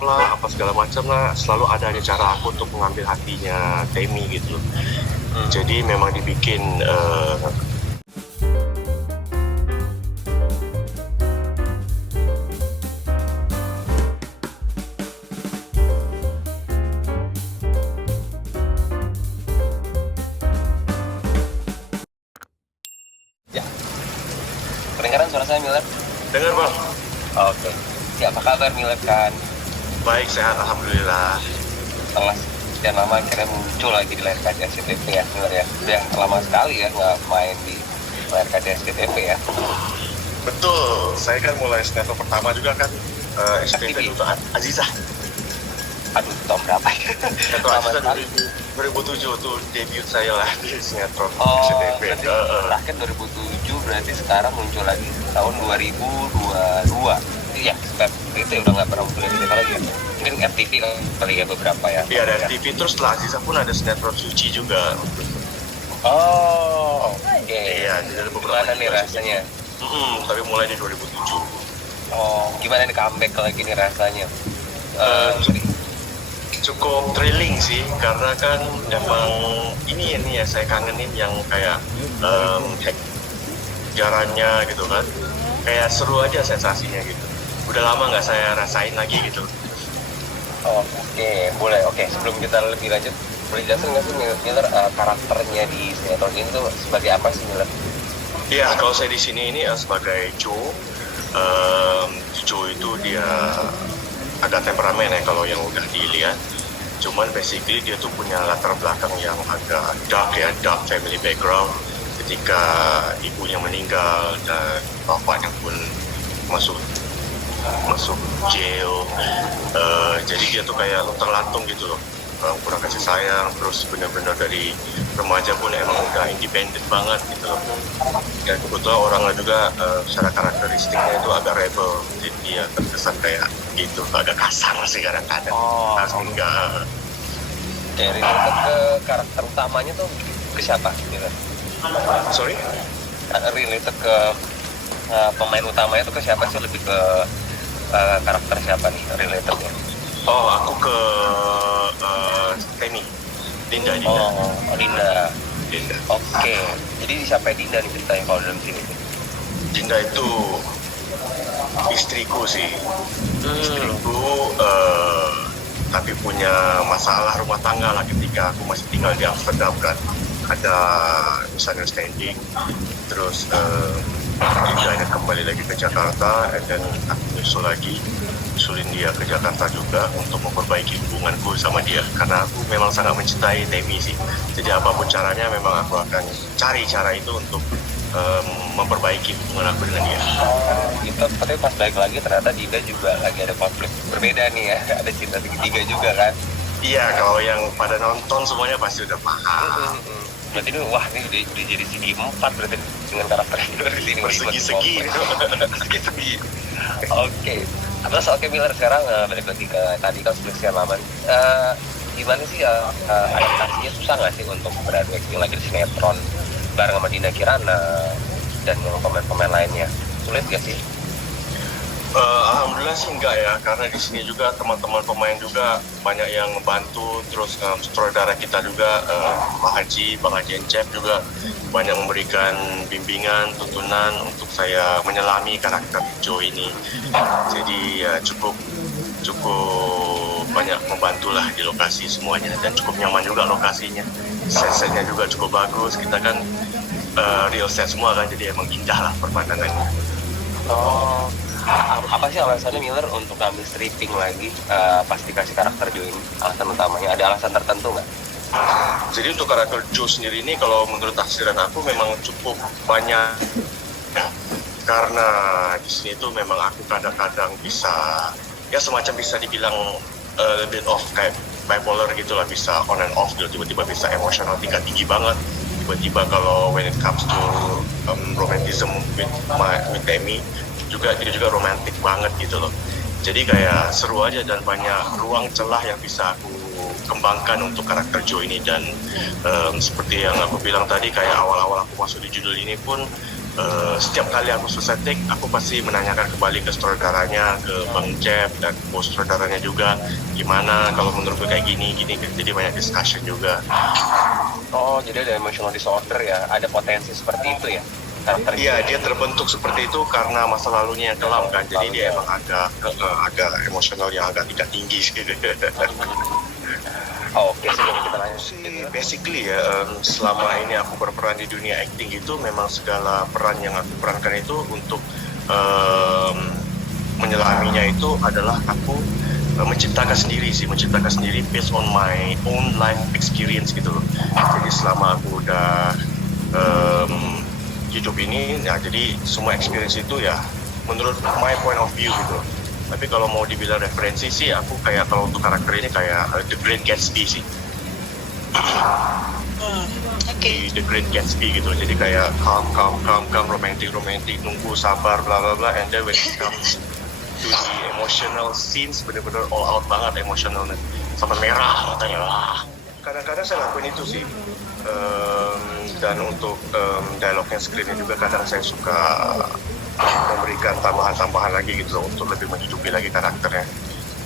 lah, apa segala macam lah, selalu ada aja cara aku untuk mengambil hatinya Temi gitu. Jadi memang dibikin Ya, kedengaran suara saya Miller? dengar bang. Oke. Ya, apa kabar Miller kan? Baik, sehat, alhamdulillah. Setelah sekian lama akhirnya muncul lagi di layar kaca SCTV ya Miller ya. Udah lama sekali ya nggak main di layar kaca SCTV ya. Betul, saya kan mulai sinetron pertama juga kan SCTV untuk Azizah. Aduh, tahun berapa ya? Sinetron Lama Azizah sekali. 2007 tuh debut saya lah di sinetron Oh, SCTV. berarti terakhir 2007, berarti sekarang muncul lagi tahun 2022. Iya, seperti itu ya, udah nggak pernah muncul di TV lagi ya. Mungkin FTV kali ya beberapa ya. Iya, dari TV terus setelah Azizah pun ada sinetron Suci juga. Oh, oke. Iya, jadi ada beberapa. Gimana nih juga. rasanya? Tapi mulai di 2007. Oh, gimana nih comeback lagi nih rasanya? Eh, Sorry. Cukup thrilling sih, karena kan emang ini ya saya kangenin yang kayak jarannya gitu kan, kayak seru aja sensasinya gitu. Udah lama nggak saya rasain lagi gitu. Oke, boleh. Oke, sebelum kita lebih lanjut, boleh jelasin nggak sih Miller karakternya di sinetron ini tuh sebagai apa sih Miller? Iya, kalau saya di sini ini sebagai Joe. Joe itu dia agak temperamen ya kalau yang udah dilihat. Cuman basically dia tuh punya latar belakang yang agak dark ya, dark family background. Ketika ibunya meninggal dan bapaknya pun masuk masuk jail. Jadi dia tuh kayak terlantung gitu loh. Kurang kasih sayang, terus benar-benar dari remaja pun emang udah independen banget gitu loh. Dan kebetulan orangnya juga secara karakteristiknya itu agak rebel, jadi dia terkesan kayak gitu, agak kasar sih kadang-kadang. Oh, Sehingga oke, related ke karakter utamanya tuh ke siapa Miller? sorry, Related ke pemain utamanya tuh ke siapa sih? Lebih ke karakter siapa nih relatednya? aku ke Temi, Dinda. Oh, Dinda. Dinda. Oke, jadi siapa Dinda nih ceritanya kalau dalam sini? Dinda itu istriku sih, istriku tapi punya masalah rumah tangga lah ketika aku masih tinggal di Amsterdam kan, ada misunderstanding, terus Dinda kembali lagi ke Jakarta, dan aku nyusulin dia ke Jakarta juga untuk memperbaiki hubunganku sama dia, karena aku memang sangat mencintai Temi sih. Jadi apapun caranya memang aku akan cari cara itu untuk memperbaiki hubungan aku dengan dia. Gitu, tapi pas balik lagi ternyata Dinda juga lagi ada konflik berbeda nih ya, ada cinta segitiga juga kan? Iya, kalau yang pada nonton semuanya pasti udah paham. Berarti ini wah nih udah jadi segi 4 berarti dengan karakter Miller di sini. Bersegi-segi. Bersegi-segi. Oke. Terus oke Miller, sekarang balik lagi ke tadi kan sudah sekian lama. Gimana sih adaptasinya, susah nggak sih untuk beradu acting lagi di sinetron bareng sama Dinda Kirana dan pemain-pemain lainnya? Sulit gak sih? Alhamdulillah sih enggak ya, karena di sini juga teman-teman pemain juga banyak yang membantu, terus sutradara kita juga Bang Haji Encep juga banyak memberikan bimbingan, tuntunan untuk saya menyelami karakter Joe ini. Jadi ya cukup banyak membantulah di lokasi semuanya, dan cukup nyaman juga lokasinya. Set-setnya juga cukup bagus, kita kan real set semua kan, jadi emang indah lah pemandangannya. Oh, apa sih alasannya Miller untuk ngambil stripping lagi pas dikasih karakter Joe ini? Alasan utamanya, ada alasan tertentu nggak? Jadi untuk karakter Joe sendiri ini, kalau menurut tafsiran aku memang cukup banyak ya, karena di sini tuh memang aku kadang-kadang bisa ya semacam bisa dibilang a bit of kayak bipolar gitulah, bisa on and off gitu, tiba-tiba bisa emosional tinggi banget, tiba-tiba kalau when it comes to romanticism with Temi juga dia juga romantis banget gitu loh. Jadi kayak seru aja dan banyak ruang celah yang bisa aku kembangkan untuk karakter Joe ini. Dan seperti yang aku bilang tadi, kayak awal-awal aku masuk di judul ini pun setiap kali aku selesai take, aku pasti menanyakan kembali ke saudaranya, ke Bang Jeff dan bos saudaranya juga, gimana kalau menurut gue kayak gini, jadi banyak discussion juga. Oh, jadi ada emotional disorder ya, ada potensi seperti itu ya karakter. Iya, dia terbentuk seperti itu karena masa lalunya yang kelam kan, jadi dia emang agak emosional yang agak tidak tinggi sih. Oh, oke, sebelum kita lanjut. Basically ya, selama ini aku berperan di dunia acting itu memang segala peran yang aku perankan itu untuk menyelaminya itu adalah aku menciptakan sendiri based on my own life experience gitu loh. Jadi selama aku udah hidup ini, ya jadi semua experience itu ya menurut my point of view gitu. Tapi kalau mau dibilang referensi sih, aku kayak kalau untuk karakter ini kayak The Great Gatsby sih. Di The Great Gatsby gitu. Jadi kayak calm, romantic, nunggu, sabar, bla bla bla, and then when it comes to the emotional scenes, bener-bener all out banget emosionalnya, sampai merah matanya. Wah. Kadang-kadang saya lakuin itu sih. Dan untuk dialognya screennya juga kadang saya suka memberikan tambahan-tambahan lagi gitu loh, untuk lebih menghidupi lagi karakternya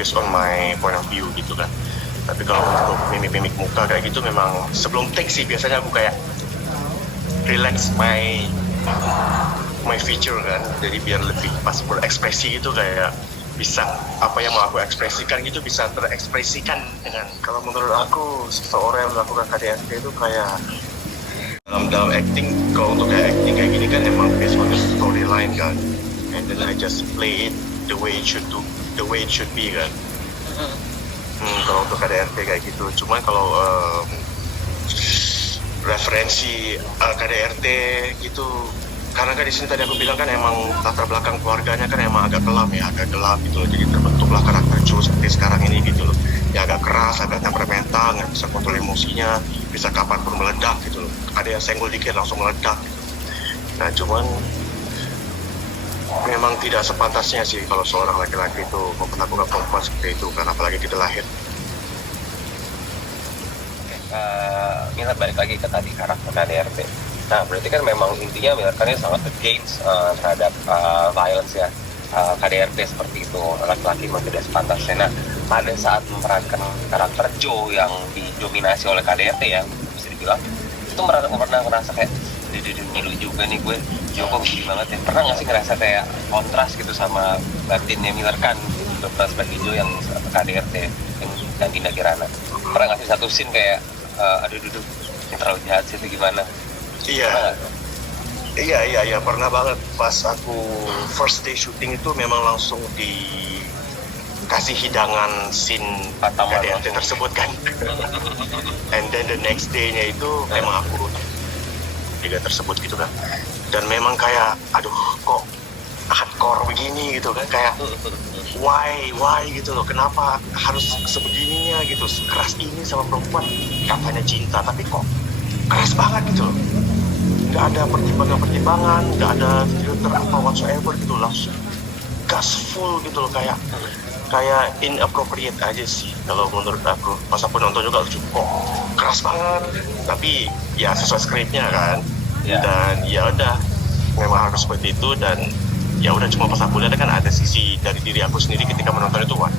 based on my point of view gitu kan. Tapi kalau untuk mimik-mimik muka kayak gitu memang sebelum take sih biasanya aku kayak relax my feature kan, jadi biar lebih pas berekspresi gitu kayak bisa apa yang mau aku ekspresikan gitu bisa terekspresikan dengan. Kalau menurut aku seseorang yang melakukan KDRT itu kayak dalam acting, kalau untuk kayak acting kayak gini kan emang based on the storyline kan, and then I just play it the way it should be kan. Kalau untuk KDRT kayak gitu. Cuman kalau referensi KDRT gitu, karena kan di sini tadi aku bilang kan emang latar belakang keluarganya kan emang agak gelap gitu loh. Jadi terbentuklah karakter Joe seperti sekarang ini gitu loh. Ya agak keras, agak temperamental, nggak bisa kontrol emosinya, bisa kapanpun meledak gitu loh. Ada yang senggol dikit langsung meledak gitu. Nah cuman memang tidak sepantasnya sih kalau seorang laki-laki itu memperlakukan perempuan seperti itu kan, apalagi kita lahir. Miller balik lagi ke tadi karakter KDRT. Nah berarti kan memang intinya Miller kan sangat against terhadap violence ya. KDRT seperti itu, laki-laki memang tidak sepantasnya. Nah pada saat memerankan karakter Joe yang didominasi oleh KDRT ya, bisa dibilang itu pernah ngerasa kayak ngilu juga nih gue, Joe kok begini banget ya. Pernah nggak sih ngerasa kayak kontras gitu sama batinnya Miller kan, Dr. sebagai Joe yang KDRT yang Dinda Kirana? Pernah nggak sih satu scene kayak aduh ini terlalu jahat sih itu gimana? Iya, pernah banget. Pas aku first day syuting itu memang langsung dikasih hidangan scene KDRT tersebut kan. And then the next day-nya itu memang aku juga tersebut gitu kan. Dan memang kayak aduh kok hardcore begini gitu kan, kayak why gitu loh, kenapa harus sebegininya gitu, keras ini sama perempuan katanya cinta tapi kok keras banget gitu loh. Nggak ada pertimbangan, nggak ada filter apa whatsoever gitu, langsung gas full gitu loh, kayak inappropriate aja sih kalau menurut aku. Pas aku nonton juga kok keras banget, tapi ya sesuai skripnya kan. Dan ya udah memang harus seperti itu. Dan ya udah, cuma pas aku lihat kan ada sisi dari diri aku sendiri ketika menonton itu, wah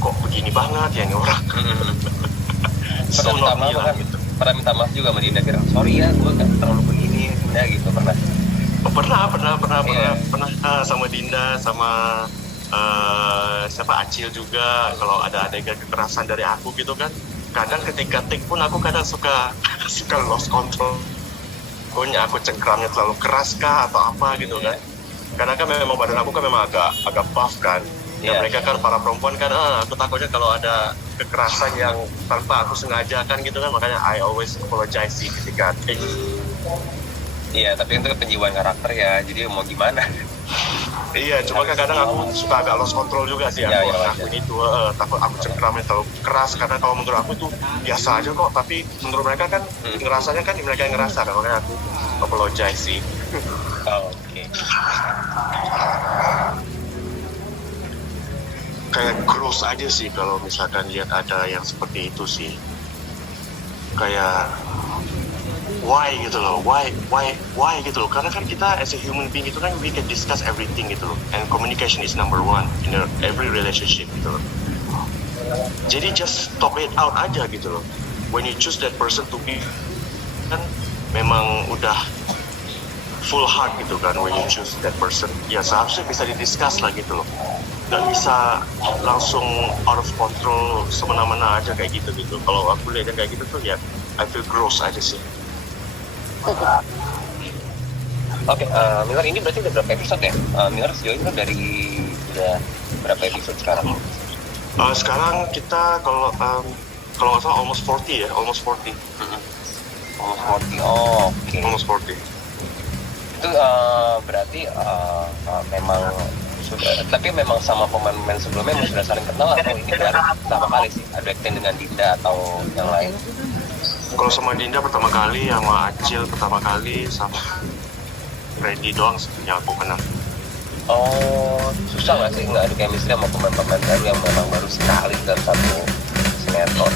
kok begini banget ya ini orang. So not me lah gitu. Pernah minta maaf juga sama Dinda Kirana, sorry ya gue gak terlalu begini Dinda gitu, pernah? Pernah sama Dinda, sama siapa, Acil juga. Kalau ada adegan kekerasan dari aku gitu kan, kadang ketika take pun aku kadang suka lost control. Pokoknya aku cengkramnya terlalu keras kah atau apa gitu kan. Karena kan memang badan aku kan memang agak buff kan. Dan mereka kan para perempuan kan, aku takutnya kalau ada kekerasan yang tanpa aku sengaja kan gitu kan, makanya I always apologize sih ketika take. Iya, tapi itu penjiwaan karakter ya, jadi mau gimana? Iya, cuma kadang aku suka agak lost control juga sih aku ngelakuin itu. Takut aku cengkramnya terlalu keras, karena kalau menurut aku tuh biasa aja kok, tapi menurut mereka kan ngerasanya kan mereka yang ngerasa kan, makanya aku apologize sih. Oke. Kayak gross aja sih kalau misalkan lihat ada yang seperti itu sih. Kayak why gitu loh, why gitu loh, karena kan kita as a human being itu kan we can discuss everything gitu loh, and communication is number one in every relationship gitu loh. Jadi just talk it out aja gitu loh. When you choose that person to be, kan memang udah full heart gitu kan, when you choose that person, ya seharusnya bisa didiscuss lah gitu loh, dan bisa langsung out of control semena-mena aja kayak gitu. Kalau aku lihat kayak gitu tuh ya I feel gross aja sih. Oke, Miller ini berarti udah berapa episode ya? Miller sejauh ini udah berapa episode sekarang? Sekarang kita kalau nggak salah almost 40 ya, almost 40. Almost 40, oh, oke. Almost 40. Itu berarti memang sudah, tapi memang sama pemain-pemain sebelumnya memang sudah saling kenal atau ini baru pertama kali sih ada acting dengan Dinda atau yang lain? Kalau sama Dinda pertama kali, sama Acil pertama kali, sama Randy doang yang aku kenal. Oh, susah nggak sih nggak ada chemistry sama pemain-pemain baru yang memang baru sekali dalam satu sinetron?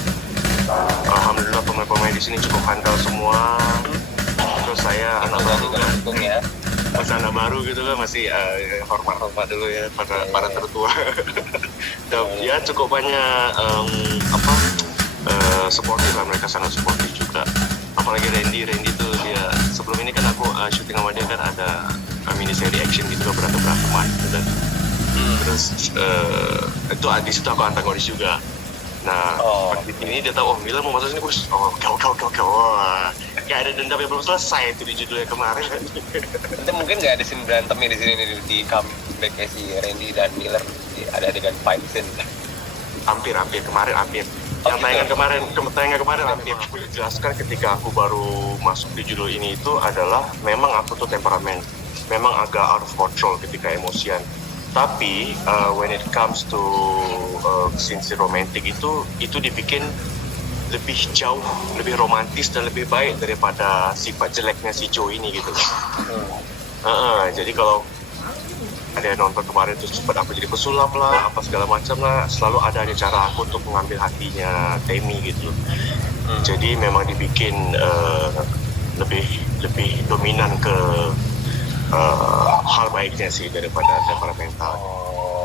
Alhamdulillah pemain-pemain di sini cukup handal semua. Terus saya anak baru kan, ya. masih anak baru gitu kan, masih hormat dulu ya para tertua. Dan ya cukup banyak supportive lah, mereka sangat supportive juga. Apalagi Randy tuh dia sebelum ini kan aku syuting sama dia kan ada mini seri action gitu beberapa gitu dan terus itu di situ aku antagonis juga. Nah, di sini dia tahu, Miller mau masuk sini, oke, wah, kayak ada dendam yang belum selesai itu di judulnya kemarin. Nanti mungkin nggak ada scene berantemnya di sini di comeback si Randy dan Miller, ada adegan fight scene. Hampir kemarin. Yang tayangan kemarin hampir. Aku jelaskan ketika aku baru masuk di judul ini itu adalah memang aku tuh temperamen, memang agak out of control ketika emosian. Tapi when it comes to scene romantic itu dibikin lebih jauh, lebih romantis dan lebih baik daripada sifat jeleknya si Joe ini gitu. Jadi kalau ada yang nonton kemarin terus sempat aku jadi pesulap lah, apa segala macam lah, selalu ada cara aku untuk mengambil hatinya Temi gitu. Jadi memang dibikin lebih dominan ke hal baiknya sih daripada temperamental.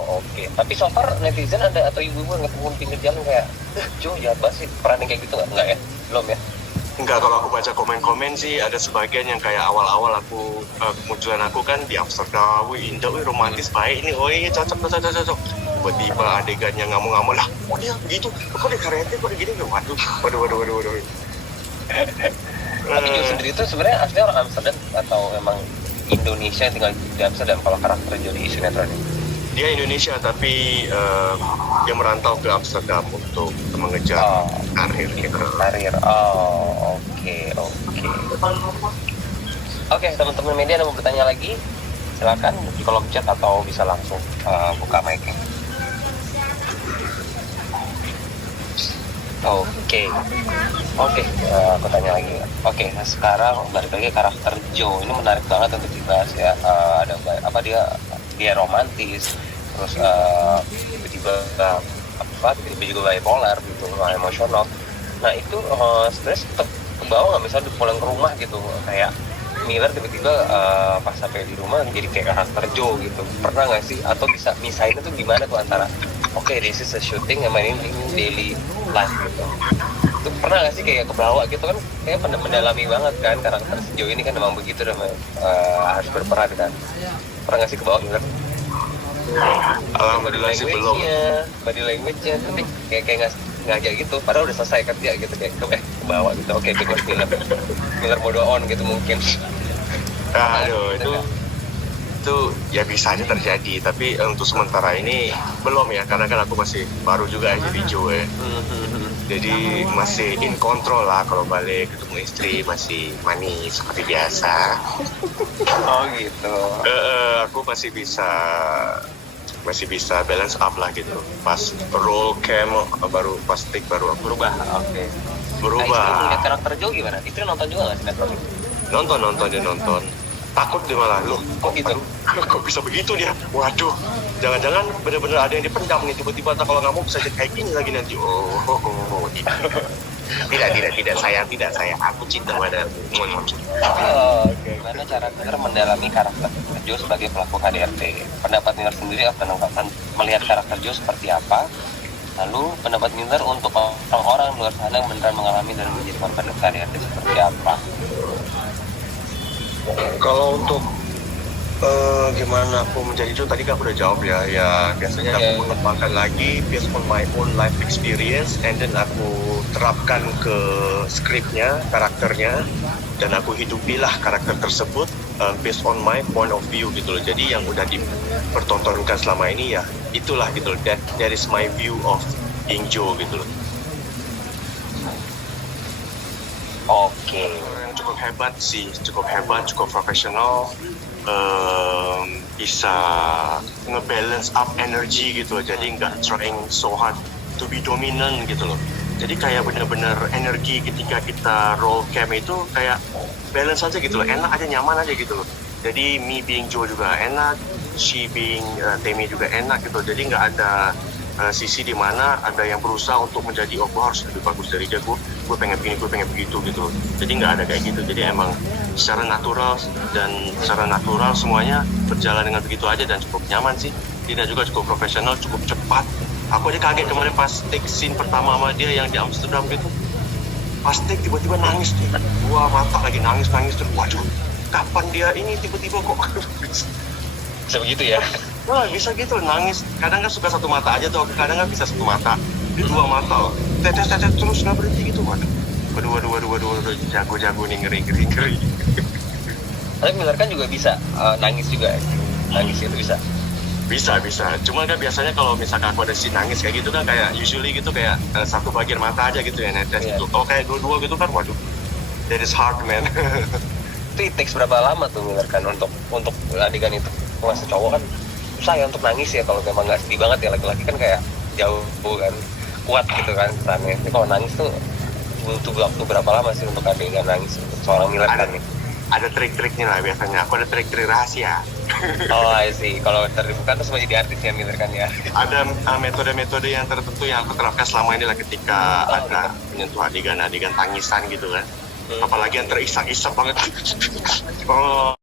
Oke. Tapi so far netizen ada atau ibu-ibu ngetemu pinggir jalan kayak, Joe jahat banget sih, peran kayak gitu nggak ya? Belum ya? Enggak, kalau aku baca komen-komen sih ada sebagian yang kayak awal-awal aku kemunculan aku kan di Amsterdam, indah, romantis baik ini, cocok. Tiba-tiba adegan yang ngamuk-ngamuk lah, dia gitu, kok dia karetnya, kok dia gini, waduh. Tapi Joe sendiri itu sebenarnya asli orang Amsterdam atau emang Indonesia yang tinggal di Amsterdam kalau karakter Joe di sinetron ini? Dia Indonesia tapi dia merantau ke Amsterdam untuk mengejar karir gitu. Oke, teman-teman media yang mau bertanya lagi silakan di kolom chat atau bisa langsung buka mic-nya. Oke, aku tanya lagi. Oke, nah sekarang balik lagi karakter Joe ini menarik banget untuk dibahas ya. Dia romantis, terus tiba-tiba juga bipolar gitu, emosional. Nah itu sebenarnya tetap kebawa nggak, misalnya pulang ke rumah gitu kayak Miller tiba-tiba pas sampai di rumah jadi kayak karakter Joe gitu, pernah nggak sih? Atau bisa misahin itu gimana tuh antara this is a shooting sama ini daily life gitu? Itu pernah nggak sih kayak kebawa gitu kan? Kayak mendalami banget kan karakter si Joe ini kan memang begitu dan harus berperan kan? Pernah nggak sih kebawa Miller? Alhamdulillah sih belum. Body language-nya tapi kayak ngajak gitu, padahal udah selesai kerja gitu kayak kebawa gitu. Oke, because Miller mode on gitu mungkin. Aduh, itu ya bisa aja terjadi, tapi untuk sementara ini belum ya, karena kan aku masih baru juga aja di Joe ya. Jadi masih in control lah, kalau balik ketemu istri masih manis seperti biasa. Oh gitu. Aku masih bisa balance up lah gitu. Pas roll cam baru pas take baru aku berubah. Oke. Berubah. Nah, istri karakter Joe gimana? Istri nonton juga nggak sinetron ini? Nonton. Takut dia malah, loh kok gitu? Kok bisa begitu dia? Waduh, jangan-jangan benar-benar ada yang dipendam nih, tiba-tiba kalau nggak mau bisa jadi kayak gini lagi nanti. Tidak sayang. Aku cinta padamu. Oh, oke. Gimana cara Miller mendalami karakter Joe sebagai pelaku KDRT? Pendapat Miller sendiri akan melihat karakter Joe seperti apa? Lalu pendapat Miller untuk orang-orang luar sana yang beneran mengalami dan menjadi korban KDRT seperti apa? Kalau untuk gimana aku menjadi itu tadi kan aku udah jawab ya. Ya biasanya aku mengembangkan lagi based on my own life experience, and then aku terapkan ke skripnya, karakternya, dan aku hidupilah karakter tersebut based on my point of view gitu loh. Jadi yang udah dipertontonkan selama ini ya itulah gitu loh. That is my view of being Joe gitu loh. Oke. Orang yang cukup hebat, cukup profesional, bisa ngebalance up energy gitu loh. Jadi nggak trying so hard to be dominant gitu loh. Jadi kayak bener-bener energi ketika kita roll cam itu kayak balance aja gitu loh, enak aja, nyaman aja gitu loh. Jadi me being Joe juga enak, she being Temi juga enak gitu. Jadi nggak ada sisi di mana ada yang berusaha untuk menjadi gue harus lebih bagus dari dia, gue pengen begini, gue pengen begitu gitu loh. Jadi nggak ada kayak gitu. Jadi emang secara natural semuanya berjalan dengan begitu aja dan cukup nyaman sih. Tidak juga cukup profesional, cukup cepat. Aku aja kaget kemarin pas take scene pertama sama dia yang di Amsterdam gitu. Pas take tiba-tiba nangis tuh, 2 mata lagi nangis terus. Waduh, kapan dia ini tiba-tiba kok Bisa begitu ya? Wah, bisa gitu nangis. Kadang kan suka satu mata aja tuh, kadang kan bisa satu mata, 2 mata loh. Tetes terus nggak berhenti gitu. Waduh, jago nih, ngeri. Tapi Miller kan juga bisa nangis juga. Nangis itu bisa. Bisa. Cuman kan biasanya kalau misalkan aku ada scene nangis kayak gitu kan kayak usually gitu kayak satu bagian mata aja gitu ya netes gitu. Kalau kayak dua gitu kan waduh, that is hard man. Itu takes berapa lama tuh Miller kan untuk adegan itu? Masa cowok kan susah ya untuk nangis ya, kalau memang nggak sedih banget ya, laki-laki kan kayak jauh kan kuat gitu kan kesannya. Tapi kalau nangis tuh butuh waktu berapa lama sih untuk adegan nangis untuk seorang Miller kan nih? Ada trik-triknya lah biasanya. Aku ada trik-trik rahasia. Oh, I see. Kalau terbuka terus menjadi artis ya Miller kan ya. Ada metode-metode yang tertentu yang aku terapkan selama ini lah ketika ada menyentuh adegan tangisan gitu kan. Apalagi yang terisak-isak banget. Oh.